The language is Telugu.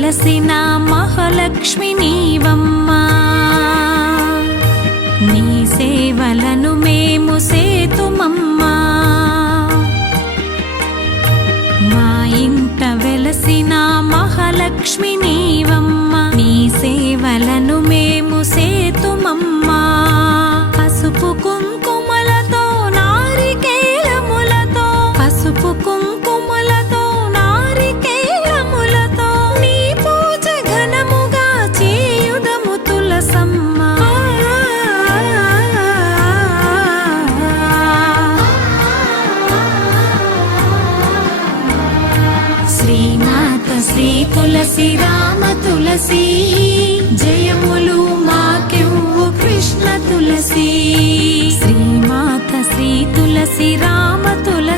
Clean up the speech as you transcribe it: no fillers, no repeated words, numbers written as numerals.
వెలసిన మహాలక్ష్మి నీవమ్మా, నీ సేవలను మేము సేతుమమ్మా. మా ఇంట వెలసిన మహాలక్ష్మి నీవమ్మా, నీ సేవలను మేము సేతుమమ్మా. పసుపు కుంకుమలతో నారికేలములతో, పసుపు కుంకుమలతో నారికేలములతో నీ పూజ ఘనముగా చేయుదము తులసమ్మ. శ్రీమాత శ్రీ తులసి రామ తులసి, జయములు మాకెవ్వు కృష్ణ తులసి. శ్రీమాత శ్రీ తులసి రామ తులసి.